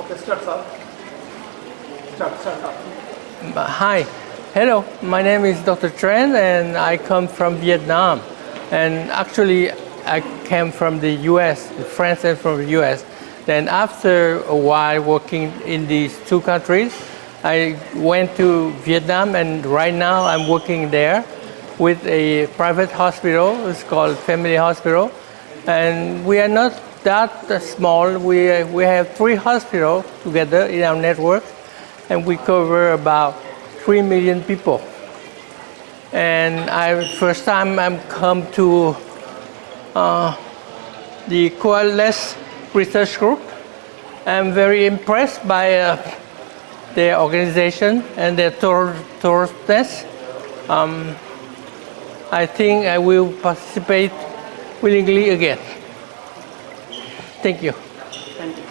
Okay, start up. Start up. Hi, hello, my name is Dr. Tran and I come from Vietnam. And actually, I came from the US, France and from the US. Then after a while working in these two countries, I went to Vietnam and right now I'm working there with a private hospital. It's called Family Hospital. And we are not that small. We have 3 hospitals together in our network and we cover about 3 million people. And first time I'm come to the Coalesce Research Group. I'm very impressed by their organization and their thoroughness. I think I will participate willingly again. Thank you. Thank you.